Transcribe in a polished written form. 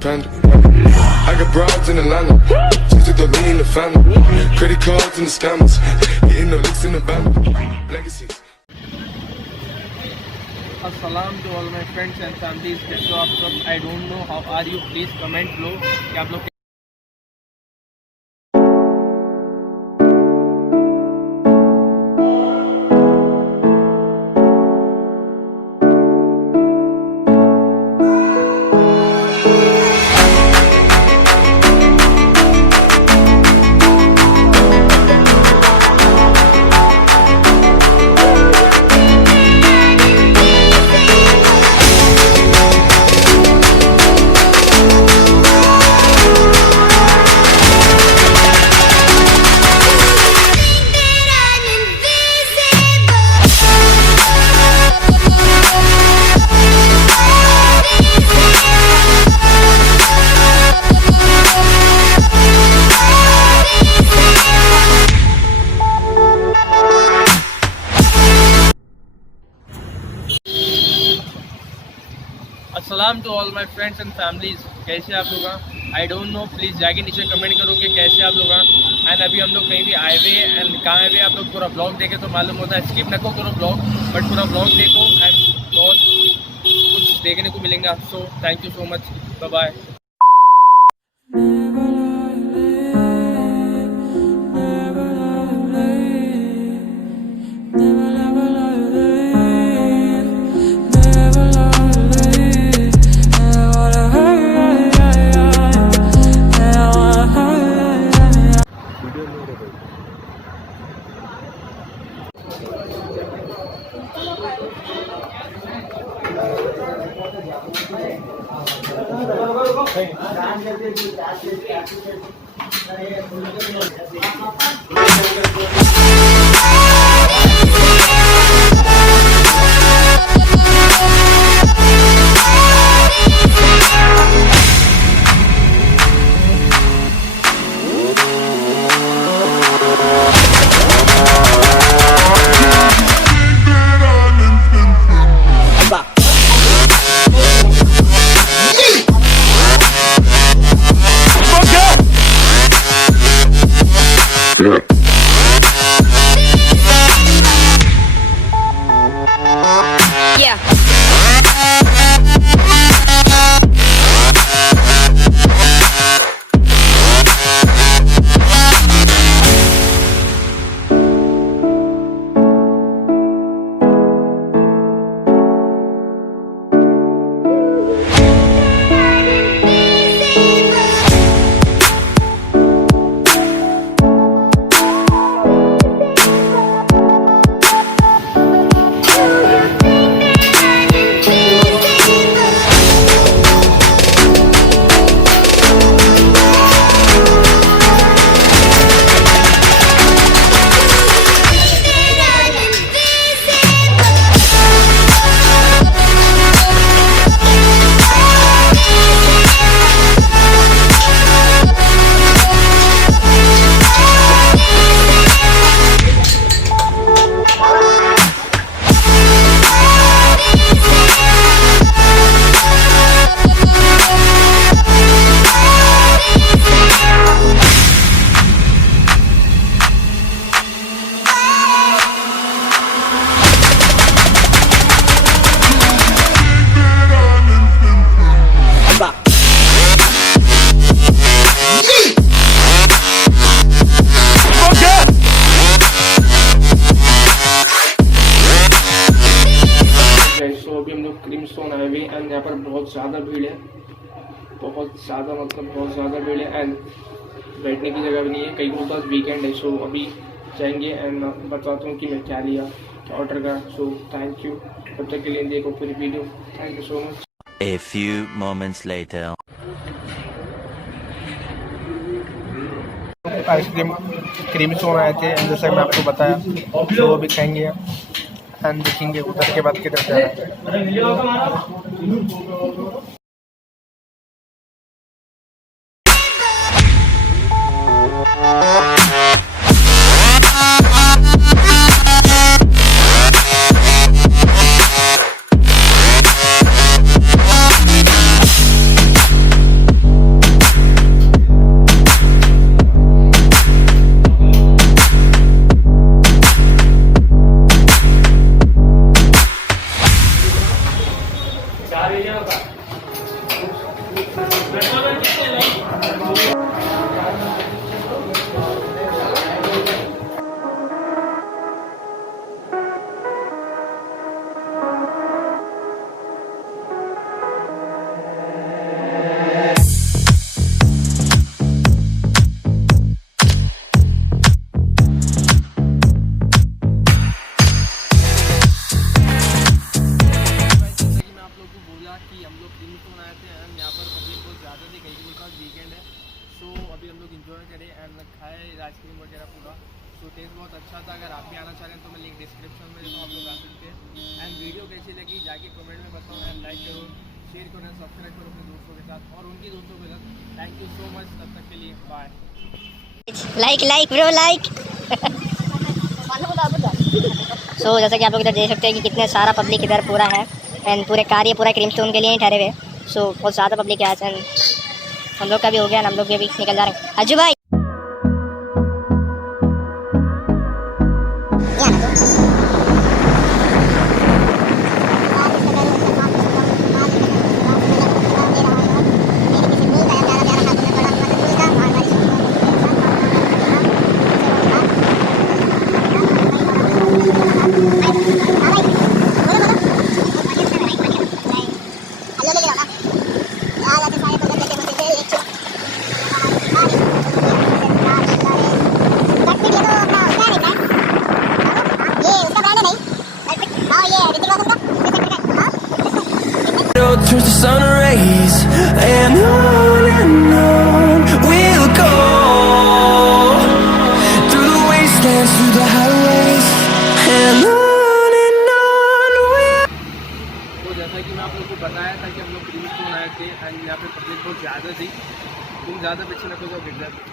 Panda. I got broads in Atlanta, just to throw me in the family. Credit cards and the scammers, getting the licks in the band. Legacies. Salam to all my friends and families. कैसे हो आप सब? I don't know how are you. Please comment below कि आप लोग सलाम to all my friends and families. कैसे आप लोग? आई डोंट नो, प्लीज़ जाके नीचे कमेंट करो कि कैसे आप लोग। एंड अभी हम लोग कहीं भी आए हुए एंड कहाँ आए हुए आप लोग पूरा ब्लॉग देखे तो मालूम होता है। स्किप नको करो ब्लॉग, बट पूरा ब्लॉग देखो एंड बहुत कुछ देखने को मिलेगा। So thank you so much, bye bye. And यहाँ पर बहुत ज़्यादा भीड़ है, बहुत ज़्यादा मतलब बहुत ज़्यादा भीड़ है एंड बैठने की जगह भी नहीं है। कई बोलता है वीकेंड है, सो अभी जाएंगे एंड बताता हूँ कि मैं क्या लिया, क्या ऑर्डर करा। सो थैंक यू, तब तक के लिए देखो पूरी video. Thank you so much. A few moments later. Ice cream cream सोन आए थे जैसे मैं आपको बताया, तो वो भी खाएंगे एंड देखेंगे उधर के बाद किधर जा रहा है। अभी हम लोग इंजॉय करें एंड खाए आइसक्रीम वगैरह पूरा। तो टेस्ट बहुत अच्छा था। अगर आप भी आना चाह रहे हैं तो मैं लिंक डिस्क्रिप्शन में देता हूँ, आप लोग आ सकते हैं। एंड वीडियो कैसी लगी जाके कमेंट में बताओ एंड लाइक करो, शेयर करो, सब्सक्राइब करो अपने दोस्तों के साथ और उनके दोस्तों के साथ। थैंक यू सो मच, तब तक के लिए bye. Like bro like. So जैसा कि आप लोग इधर देख सकते हैं कि कितने सारा पब्लिक इधर पूरा है एंड पूरे कार्य पूरा क्रीमस्टोन के लिए ही ठहरे हुए। सो बहुत ज़्यादा पब्लिक है एंड हम लोग का भी हो गया, हम लोग भी अभी निकल जा रहे हैं। अज्जू भाई turns to sun rays, and on we'll go through the wastelands, through the highways, and on we'll... तो जैसा कि मैं आप लोग को बताया था कि हम लोग क्रीमस्टोन आए थे एंड यहाँ पे पब्लिक बहुत ज़्यादा थी। तुम ज़्यादा पीछे ना कोई गिर जाते।